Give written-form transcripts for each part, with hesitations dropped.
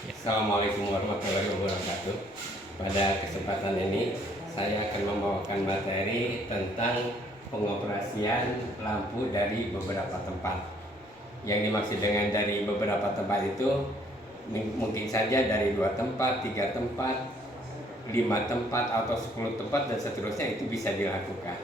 Assalamualaikum warahmatullahi wabarakatuh. Pada kesempatan ini saya akan membawakan materi tentang pengoperasian lampu dari beberapa tempat. Yang dimaksud dengan dari beberapa tempat itu mungkin saja dari 2 tempat, 3 tempat, 5 tempat, atau 10 tempat, dan seterusnya itu bisa dilakukan.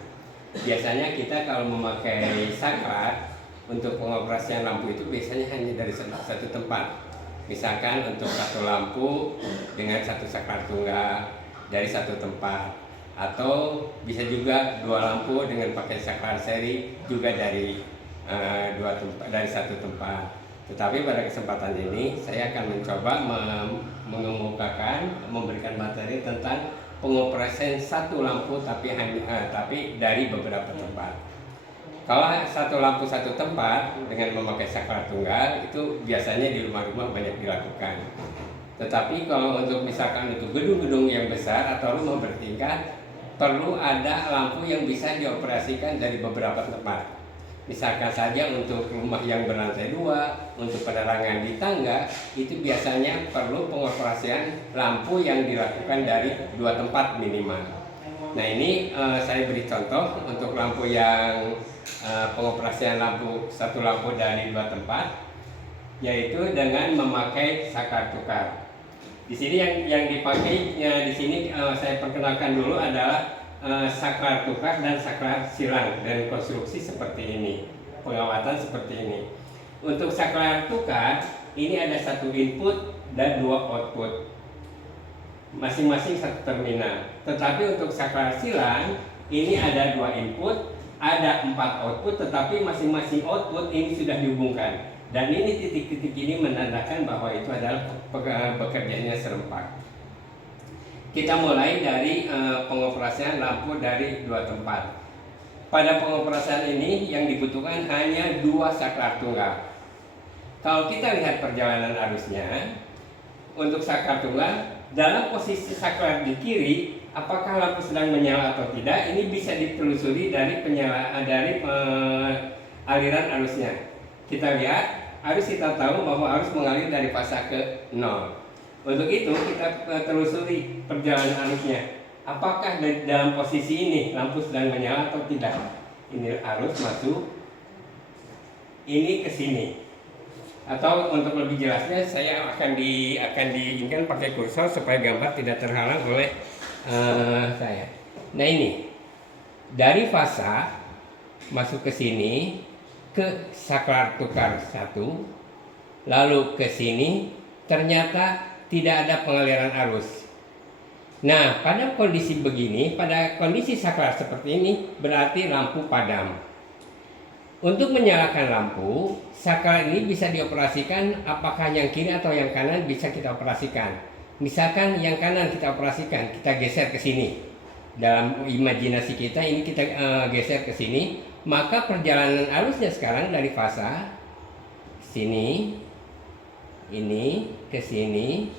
Biasanya kita kalau memakai saklar untuk pengoperasian lampu itu biasanya hanya dari satu tempat. Misalkan untuk satu lampu dengan satu saklar tunggal dari satu tempat, atau bisa juga 2 lampu dengan pakai saklar seri juga dari 2 tempat, dari satu tempat. Tetapi pada kesempatan ini saya akan mencoba mengemukakan, memberikan materi tentang pengoperasian satu lampu tapi dari beberapa tempat. Kalau satu lampu satu tempat dengan memakai saklar tunggal itu biasanya di rumah-rumah banyak dilakukan. Tetapi kalau untuk misalkan untuk gedung-gedung yang besar atau rumah bertingkat, perlu ada lampu yang bisa dioperasikan dari beberapa tempat. Misalkan saja untuk rumah yang berlantai 2, untuk penerangan di tangga, itu biasanya perlu pengoperasian lampu yang dilakukan dari 2 tempat minimal. Nah ini saya beri contoh untuk lampu yang pengoperasian satu lampu dari 2 tempat, yaitu dengan memakai saklar tukar. Di sini yang dipakai di sini saya perkenalkan dulu adalah saklar tukar dan saklar silang dan konstruksi seperti ini, pengawatan seperti ini. Untuk saklar tukar ini ada 1 input dan 2 output, masing-masing 1 terminal. Tetapi untuk saklar silang ini ada 2 input, ada 4 output, tetapi masing-masing output ini sudah dihubungkan. Dan ini titik-titik ini menandakan bahwa itu adalah bekerjanya serempak. Kita mulai dari pengoperasian lampu dari 2 tempat. Pada pengoperasian ini yang dibutuhkan hanya 2 saklar tunggal. Kalau kita lihat perjalanan arusnya, untuk saklar tunggal dalam posisi saklar di kiri, apakah lampu sedang menyala atau tidak, ini bisa ditelusuri dari aliran arusnya. Kita lihat arus, kita tahu bahwa arus mengalir dari fase ke 0. Untuk itu kita telusuri perjalanan arusnya. Apakah dalam posisi ini lampu sedang menyala atau tidak? Ini arus masuk, ini ke sini. Atau untuk lebih jelasnya saya akan diinginkan pakai kursor supaya gambar tidak terhalang oleh saya. Nah ini dari fasa masuk ke sini ke saklar tukar 1, lalu ke sini ternyata tidak ada pengaliran arus. Nah, pada kondisi begini, pada kondisi saklar seperti ini berarti lampu padam. Untuk menyalakan lampu, saklar ini bisa dioperasikan, apakah yang kiri atau yang kanan bisa kita operasikan. Misalkan yang kanan kita operasikan, kita geser ke sini. Dalam imajinasi kita ini kita geser ke sini, maka perjalanan arusnya sekarang dari fasa sini, ini ke sini,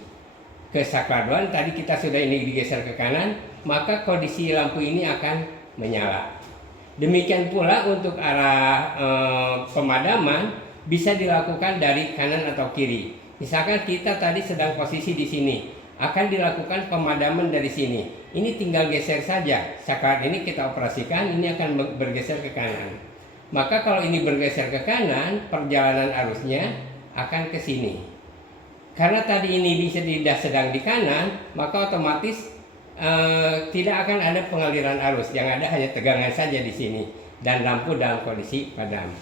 ke saklar 2. Tadi kita sudah ini digeser ke kanan, maka kondisi lampu ini akan menyala. Demikian pula untuk arah pemadaman bisa dilakukan dari kanan atau kiri. Misalkan kita tadi sedang posisi di sini, akan dilakukan pemadaman dari sini. Ini tinggal geser saja. Saklar ini kita operasikan, ini akan bergeser ke kanan. Maka kalau ini bergeser ke kanan, perjalanan arusnya akan ke sini. Karena tadi ini tidak sedang di kanan, maka otomatis tidak akan ada pengaliran arus. Yang ada hanya tegangan saja di sini dan lampu dalam kondisi padam.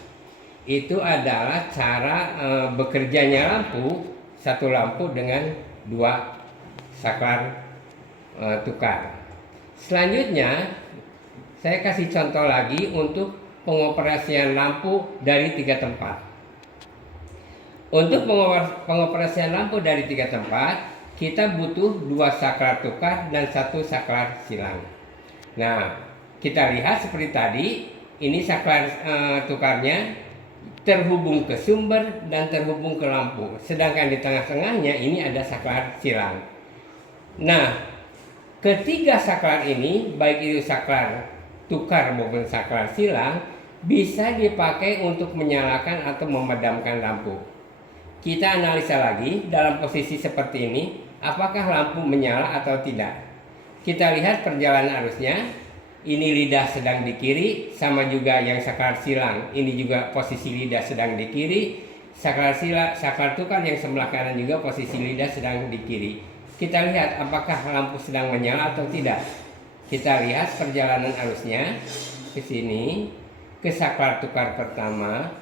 Itu adalah cara bekerjanya lampu, satu lampu dengan 2 saklar tukar. Selanjutnya saya kasih contoh lagi untuk pengoperasian lampu dari 3 tempat. Untuk pengoperasian lampu dari 3 tempat, kita butuh 2 saklar tukar dan 1 saklar silang. Nah, kita lihat seperti tadi, ini saklar tukarnya terhubung ke sumber dan terhubung ke lampu. Sedangkan di tengah-tengahnya ini ada saklar silang. Nah, ketiga saklar ini, baik itu saklar tukar maupun saklar silang, bisa dipakai untuk menyalakan atau memadamkan lampu. kita analisa lagi dalam posisi seperti ini, apakah lampu menyala atau tidak. Kita lihat perjalanan arusnya. Ini lidah sedang di kiri, sama juga yang saklar silang. Ini juga posisi lidah sedang di kiri. Saklar tukar yang sebelah kanan juga posisi lidah sedang di kiri. Kita lihat apakah lampu sedang menyala atau tidak. Kita lihat perjalanan arusnya ke sini, ke saklar tukar pertama,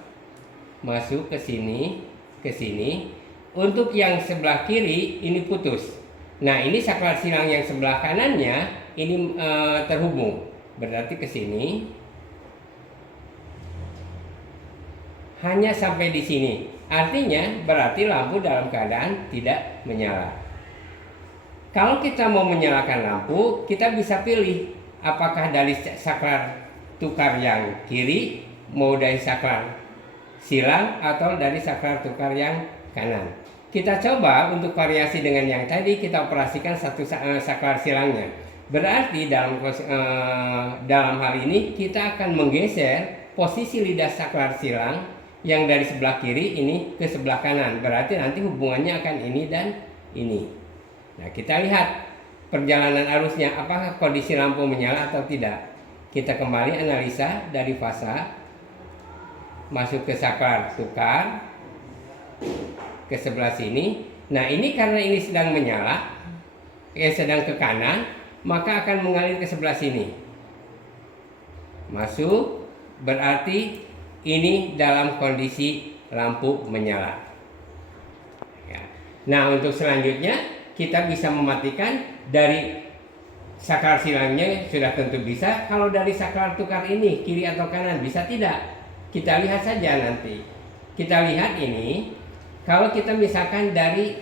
masuk ke sini, ke sini. Untuk yang sebelah kiri ini putus. Nah, ini saklar silang yang sebelah kanannya ini terhubung. Berarti ke sini. Hanya sampai di sini. Artinya berarti lampu dalam keadaan tidak menyala. Kalau kita mau menyalakan lampu, kita bisa pilih apakah dari saklar tukar yang kiri, mau dari saklar silang, atau dari saklar tukar yang kanan. Kita coba untuk variasi dengan yang tadi, kita operasikan satu saklar silangnya. Berarti dalam hal ini kita akan menggeser posisi lidah saklar silang yang dari sebelah kiri ini ke sebelah kanan. Berarti nanti hubungannya akan ini dan ini. Nah, kita lihat perjalanan arusnya, apakah kondisi lampu menyala atau tidak. Kita kembali analisa dari fasa, masuk ke saklar tukar, ke sebelah sini. Nah, ini karena ini sedang menyala, sedang ke kanan, maka akan mengalir ke sebelah sini. Masuk, berarti ini dalam kondisi lampu menyala. Ya. Nah, untuk selanjutnya kita bisa mematikan dari saklar silangnya sudah tentu bisa. Kalau dari saklar tukar ini kiri atau kanan bisa tidak? Kita lihat saja nanti. Kita lihat ini. Kalau kita misalkan dari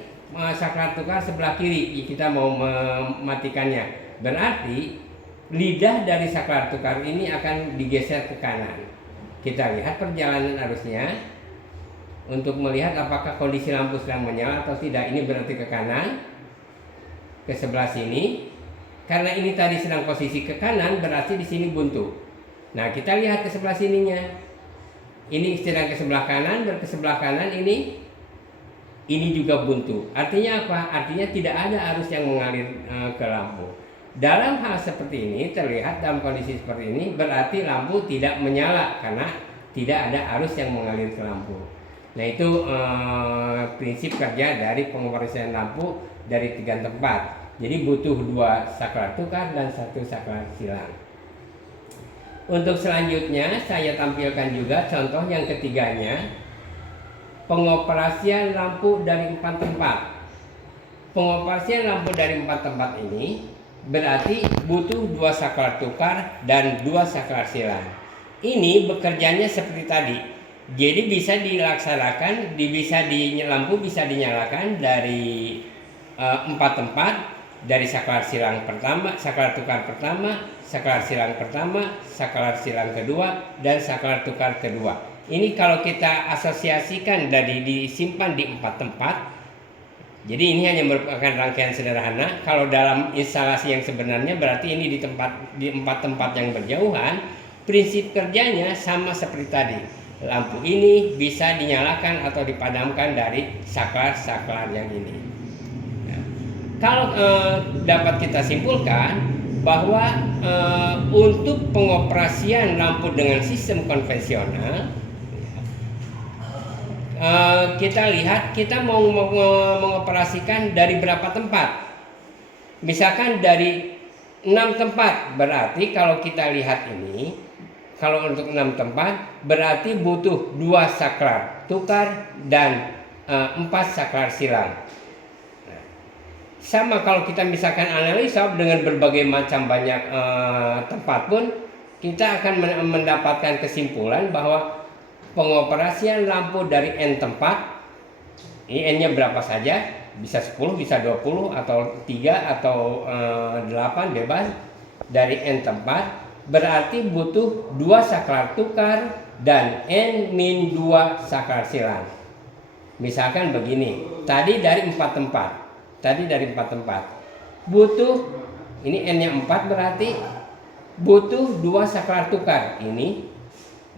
saklar tukar sebelah kiri, kita mau mematikannya, berarti lidah dari saklar tukar ini akan digeser ke kanan. Kita lihat perjalanan arusnya untuk melihat apakah kondisi lampu sedang menyala atau tidak. Ini berarti ke kanan, ke sebelah sini. Karena ini tadi sedang posisi ke kanan, berarti di sini buntu. Nah, kita lihat ke sebelah sininya. Ini sedang ke sebelah kanan, ke sebelah kanan ini juga buntu. Artinya apa? Artinya tidak ada arus yang mengalir ke lampu. Dalam hal seperti ini, terlihat dalam kondisi seperti ini, berarti lampu tidak menyala karena tidak ada arus yang mengalir ke lampu. Nah, itu prinsip kerja dari pengoperasian lampu dari 3 tempat. Jadi butuh 2 saklar tukar dan 1 saklar silang. Untuk selanjutnya saya tampilkan juga contoh yang ketiganya, pengoperasian lampu dari 4 tempat. Pengoperasian lampu dari 4 tempat ini berarti butuh 2 saklar tukar dan 2 saklar silang. Ini bekerjanya seperti tadi. Jadi bisa dilaksanakan, lampu bisa dinyalakan dari 4 tempat, dari saklar silang pertama, saklar tukar pertama, saklar silang pertama, saklar silang kedua, dan saklar tukar kedua. Ini kalau kita asosiasikan dari disimpan di 4 tempat. Jadi ini hanya merupakan rangkaian sederhana. Kalau dalam instalasi yang sebenarnya berarti ini di 4 tempat yang berjauhan. Prinsip kerjanya sama seperti tadi. Lampu ini bisa dinyalakan atau dipadamkan dari saklar-saklar yang ini. Nah, kalau dapat kita simpulkan bahwa untuk pengoperasian lampu dengan sistem konvensional, kita lihat kita mau mengoperasikan dari berapa tempat. Misalkan dari 6 tempat, berarti kalau kita lihat ini, kalau untuk 6 tempat berarti butuh 2 saklar tukar dan 4 saklar silang. Sama kalau kita misalkan analisa dengan berbagai macam banyak tempat pun, kita akan mendapatkan kesimpulan bahwa pengoperasian lampu dari N tempat, ini N-nya berapa saja, bisa 10, bisa 20, atau 3, atau 8, bebas, dari N tempat, berarti butuh 2 saklar tukar dan N-2 saklar silang. Misalkan begini, tadi dari 4 tempat, butuh, ini N-nya 4 berarti butuh 2 saklar tukar, ini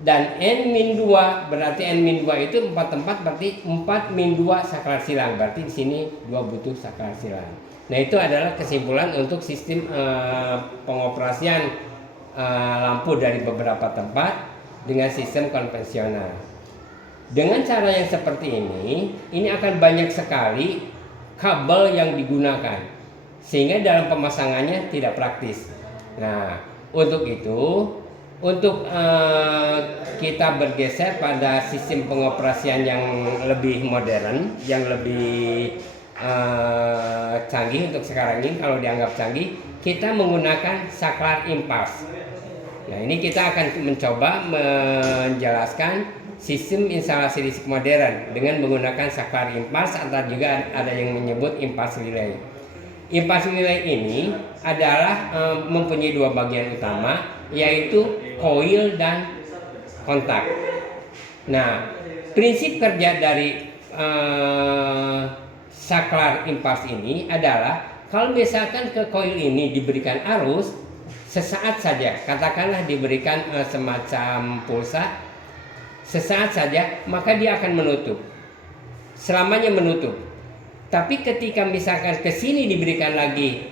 Dan N-2 berarti N-2 itu 4 tempat, berarti 4-2 saklar silang. Berarti di sini 2 butuh saklar silang. Nah, itu adalah kesimpulan untuk sistem pengoperasian lampu dari beberapa tempat dengan sistem konvensional. Dengan cara yang seperti ini akan banyak sekali kabel yang digunakan, sehingga dalam pemasangannya tidak praktis. Nah, untuk itu, untuk kita bergeser pada sistem pengoperasian yang lebih modern, yang lebih canggih untuk sekarang ini, kalau dianggap canggih, kita menggunakan saklar impas. Nah, ini kita akan mencoba menjelaskan sistem instalasi listrik modern dengan menggunakan saklar impas, atau juga ada yang menyebut impas relay. Impas relay ini adalah mempunyai 2 bagian utama, yaitu koil dan kontak. Nah, prinsip kerja dari saklar impas ini adalah kalau misalkan ke koil ini diberikan arus sesaat saja, katakanlah diberikan semacam pulsa sesaat saja, maka dia akan menutup, selamanya menutup. Tapi ketika misalkan ke sini diberikan lagi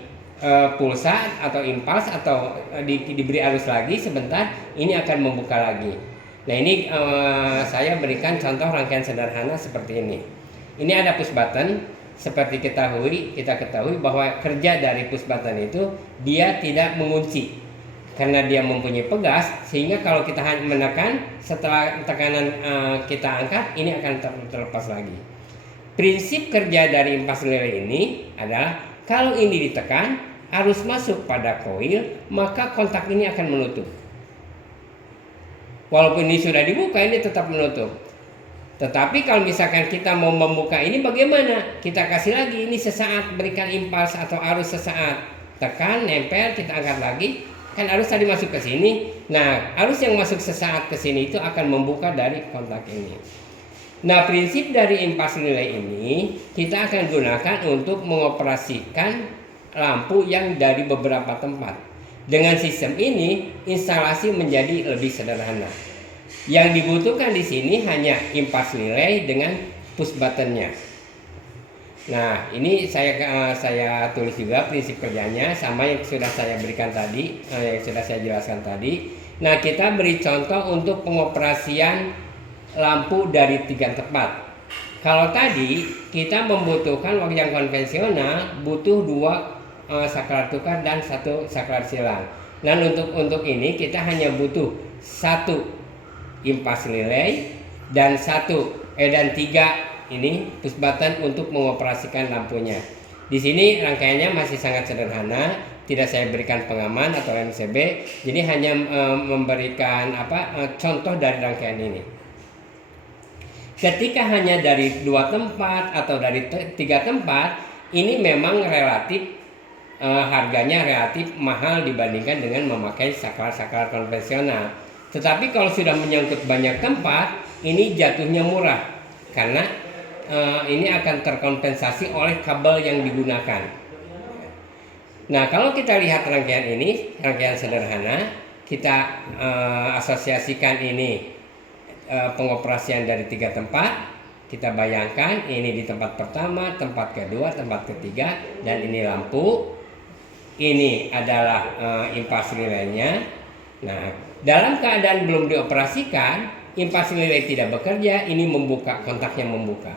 pulsa atau impas, atau diberi arus lagi sebentar, ini akan membuka lagi. Nah, ini saya berikan contoh rangkaian sederhana seperti ini. Ini ada push button. Seperti kita ketahui bahwa kerja dari push button itu dia tidak mengunci, karena dia mempunyai pegas, sehingga kalau kita hanya menekan, setelah tekanan kita angkat, ini akan terlepas lagi. Prinsip kerja dari impas relay ini adalah kalau ini ditekan, arus masuk pada koil, maka kontak ini akan menutup. Walaupun ini sudah dibuka, ini tetap menutup. Tetapi kalau misalkan kita mau membuka ini, bagaimana? Kita kasih lagi ini sesaat, berikan impas atau arus sesaat, tekan, nempel, kita angkat lagi. Kan arus tadi masuk ke sini. Nah, arus yang masuk sesaat ke sini itu akan membuka dari kontak ini. Nah, prinsip dari impas relay ini kita akan gunakan untuk mengoperasikan lampu yang dari beberapa tempat. Dengan sistem ini, instalasi menjadi lebih sederhana. Yang dibutuhkan di sini hanya impas relay dengan push buttonnya. Nah, ini saya tulis juga prinsip kerjanya sama yang sudah saya berikan tadi, yang sudah saya jelaskan tadi. Nah, kita beri contoh untuk pengoperasian lampu dari 3 tempat. Kalau tadi kita membutuhkan yang konvensional, butuh 2 saklar tukar dan 1 saklar silang. Dan untuk ini kita hanya butuh 1 impas relay dan 3 ini push button untuk mengoperasikan lampunya. Di sini rangkaiannya masih sangat sederhana, tidak saya berikan pengaman atau MCB, jadi hanya memberikan contoh dari rangkaian ini. Ketika hanya dari 2 tempat atau dari 3 tempat, ini memang relatif harganya relatif mahal dibandingkan dengan memakai saklar-saklar konvensional. Tetapi kalau sudah menyangkut banyak tempat, ini jatuhnya murah karena ini akan terkompensasi oleh kabel yang digunakan. Nah, kalau kita lihat rangkaian ini, rangkaian sederhana, kita asosiasikan ini pengoperasian dari 3 tempat. Kita bayangkan ini di tempat pertama, tempat kedua, tempat ketiga, dan ini lampu. Ini adalah impas relaynya. Nah, dalam keadaan belum dioperasikan, impas relay tidak bekerja, ini membuka, kontaknya membuka.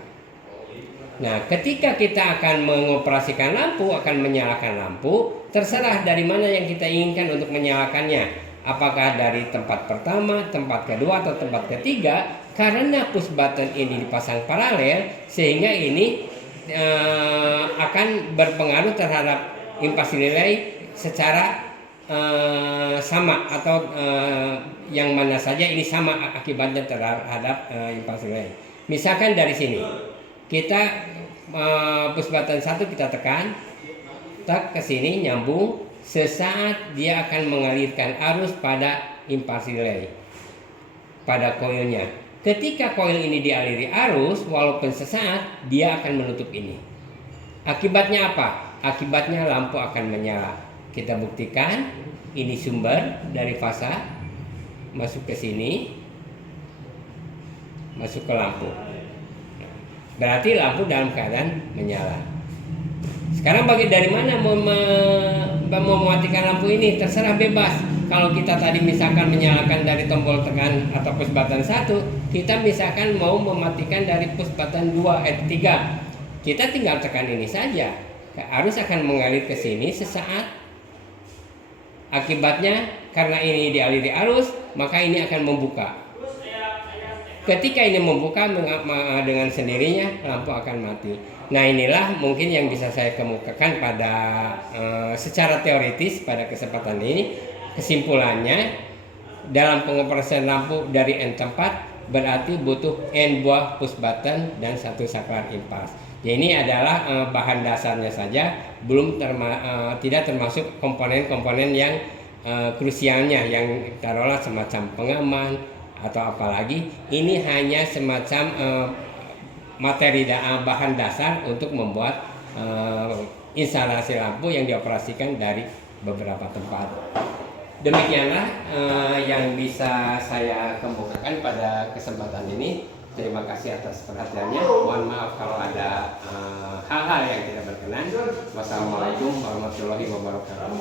Nah, ketika kita akan mengoperasikan lampu, akan menyalakan lampu, terserah dari mana yang kita inginkan untuk menyalakannya. Apakah dari tempat pertama, tempat kedua, atau tempat ketiga. Karena push button ini dipasang paralel, sehingga ini akan berpengaruh terhadap impas relay secara sama, atau yang mana saja ini sama akibatnya terhadap impas relay. Misalkan dari sini kita push button 1 kita tekan, ke sini nyambung, sesaat dia akan mengalirkan arus pada impas relay, pada koilnya. Ketika koil ini dialiri arus, walaupun sesaat, dia akan menutup ini. Akibatnya apa? Akibatnya lampu akan menyala. Kita buktikan, ini sumber dari fasa masuk ke sini. masuk ke lampu. Berarti lampu dalam keadaan menyala. Sekarang dari mana mau mematikan lampu ini? Terserah, bebas. Kalau kita tadi misalkan menyalakan dari tombol tekan atau push button 1, kita misalkan mau mematikan dari push button 3. Kita tinggal tekan ini saja. Arus akan mengalir ke sini sesaat. Akibatnya karena ini dialiri arus, maka ini akan membuka. Ketika ini membuka dengan sendirinya, lampu akan mati. Nah, inilah mungkin yang bisa saya kemukakan pada secara teoritis pada kesempatan ini. Kesimpulannya, dalam pengoperasian lampu dari N tempat berarti butuh N buah push button dan 1 saklar impas. Jadi ini adalah bahan dasarnya saja, belum tidak termasuk komponen-komponen yang krusialnya, yang taruhlah semacam pengaman atau apalagi. Ini hanya semacam materi bahan dasar untuk membuat instalasi lampu yang dioperasikan dari beberapa tempat. Demikianlah yang bisa saya kemukakan pada kesempatan ini. Terima kasih atas perhatiannya. Mohon maaf kalau ada hal-hal yang tidak berkenan. Wassalamualaikum warahmatullahi wabarakatuh.